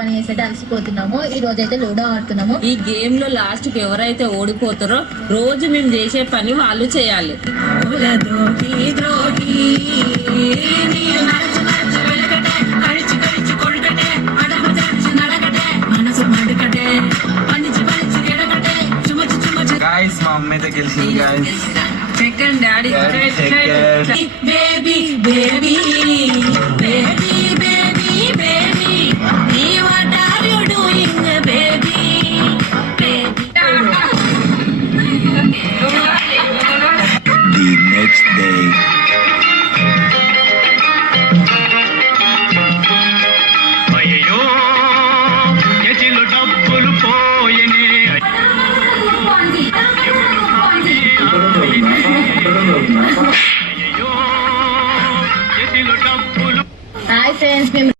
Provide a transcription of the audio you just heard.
పని చేసేట అలసిపోతున్నాము. ఈ రోజు అయితే లూడో ఆడుతున్నాము. ఈ గేమ్లో లాస్ట్కి ఎవరైతే ఓడిపోతారో రోజు మేము చేసే పని వాళ్ళు చేయాలి. మా అమ్మ అయితే గెలిచింది guys second daddy sixth day. Hi friends మేము